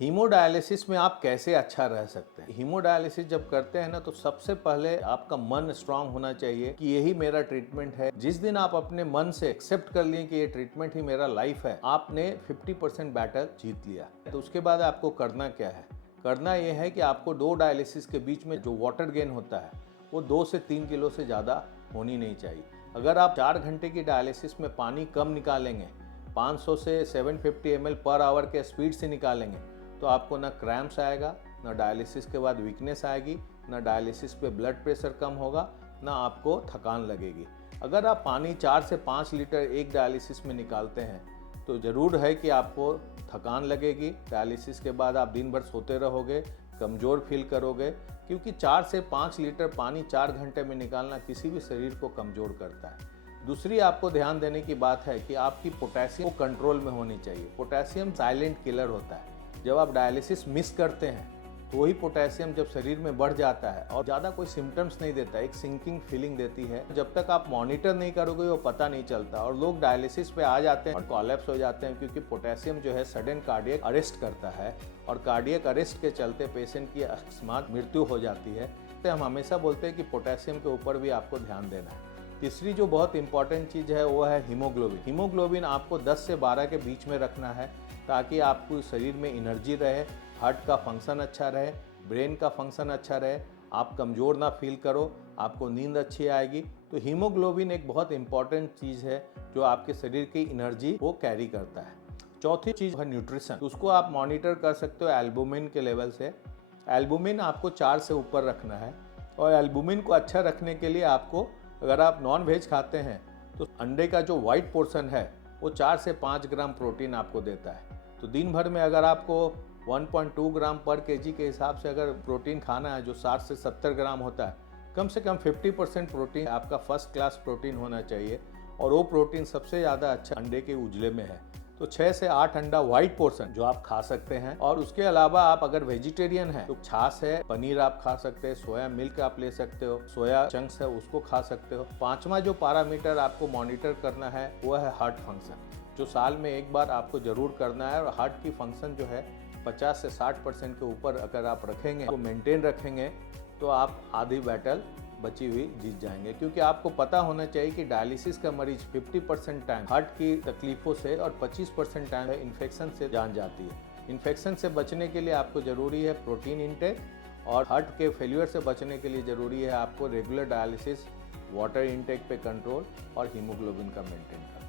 Haemodialysis में आप कैसे अच्छा रह सकते हैं? हीमोडायलिसिस जब करते हैं ना तो सबसे पहले आपका मन स्ट्रांग होना चाहिए कि यही मेरा ट्रीटमेंट है। जिस दिन आप अपने मन से एक्सेप्ट कर लिए कि ये ट्रीटमेंट ही मेरा लाइफ है, आपने 50% बैटल जीत लिया। तो उसके बाद आपको करना क्या है? करना यह है कि आपको 2 डायलिसिस के बीच में जो वाटर गेन होता है वो 2 से 3 किलो से ज़्यादा होनी नहीं चाहिए। अगर आप 4 घंटे की डायलिसिस में पानी कम निकालेंगे, 500 से 750 ml पर आवर के स्पीड से निकालेंगे, तो आपको ना क्रैम्प्स आएगा, ना डायलिसिस के बाद वीकनेस आएगी, ना डायलिसिस पे ब्लड प्रेशर कम होगा, ना आपको थकान लगेगी। अगर आप पानी 4 से 5 लीटर एक डायलिसिस में निकालते हैं तो ज़रूर है कि आपको थकान लगेगी। डायलिसिस के बाद आप दिन भर सोते रहोगे, कमज़ोर फील करोगे, क्योंकि 4 से 5 लीटर पानी 4 घंटे में निकालना किसी भी शरीर को कमज़ोर करता है। दूसरी आपको ध्यान देने की बात है कि आपकी पोटेशियम कंट्रोल में होनी चाहिए। पोटेशियम साइलेंट किलर होता है। जब आप डायलिसिस मिस करते हैं तो वही पोटेशियम जब शरीर में बढ़ जाता है और ज़्यादा कोई सिम्टम्स नहीं देता, एक सिंकिंग फीलिंग देती है। जब तक आप मॉनिटर नहीं करोगे वो पता नहीं चलता और लोग डायलिसिस पे आ जाते हैं और कोलैप्स हो जाते हैं, क्योंकि पोटेशियम जो है सडन कार्डियक अरेस्ट करता है और कार्डियक अरेस्ट के चलते पेशेंट की अकस्मात मृत्यु हो जाती है। तो हम हमेशा बोलते हैं कि पोटेशियम के ऊपर भी आपको ध्यान देना है। तीसरी जो बहुत इंपॉर्टेंट चीज़ है वो है हीमोग्लोबिन। हीमोग्लोबिन आपको 10 से 12 के बीच में रखना है ताकि आपको शरीर में एनर्जी रहे, हार्ट का फंक्शन अच्छा रहे, ब्रेन का फंक्शन अच्छा रहे, आप कमज़ोर ना फील करो, आपको नींद अच्छी आएगी। तो हीमोग्लोबिन एक बहुत इंपॉर्टेंट चीज़ है जो आपके शरीर की एनर्जी को कैरी करता है। चौथी चीज़ है न्यूट्रिशन। उसको आप मॉनिटर कर सकते हो एल्बुमिन के लेवल से। एल्बुमिन आपको 4 से ऊपर रखना है और एल्बुमिन को अच्छा रखने के लिए आपको, अगर आप नॉन वेज खाते हैं तो अंडे का जो वाइट पोर्शन है वो 4 से 5 ग्राम प्रोटीन आपको देता है। तो दिन भर में अगर आपको 1.2 ग्राम पर केजी के हिसाब से अगर प्रोटीन खाना है जो 60 से 70 ग्राम होता है, कम से कम 50% प्रोटीन आपका फर्स्ट क्लास प्रोटीन होना चाहिए और वो प्रोटीन सबसे ज़्यादा अच्छा अंडे के उजले में है। तो 6 से 8 अंडा वाइट पोर्शन जो आप खा सकते हैं। और उसके अलावा आप अगर वेजिटेरियन हैं तो छाछ है, पनीर आप खा सकते हैं, सोया मिल्क आप ले सकते हो, सोया चंक्स है उसको खा सकते हो। पांचवा जो पैरामीटर आपको मॉनिटर करना है वो है हार्ट फंक्शन, जो साल में एक बार आपको जरूर करना है। और हार्ट की फंक्शन जो है 50 से 60% के ऊपर अगर आप रखेंगे, तो मेंटेन रखेंगे, तो आप आधी बैटल बची हुई जीत जाएंगे। क्योंकि आपको पता होना चाहिए कि डायलिसिस का मरीज 50% टाइम हार्ट की तकलीफों से और 25% टाइम इन्फेक्शन से जान जाती है। इन्फेक्शन से बचने के लिए आपको ज़रूरी है प्रोटीन इंटेक, और हार्ट के फेल्यूर से बचने के लिए ज़रूरी है आपको रेगुलर डायलिसिस, वाटर इंटेक पे कंट्रोल और हीमोग्लोबिन का मेंटेन करना।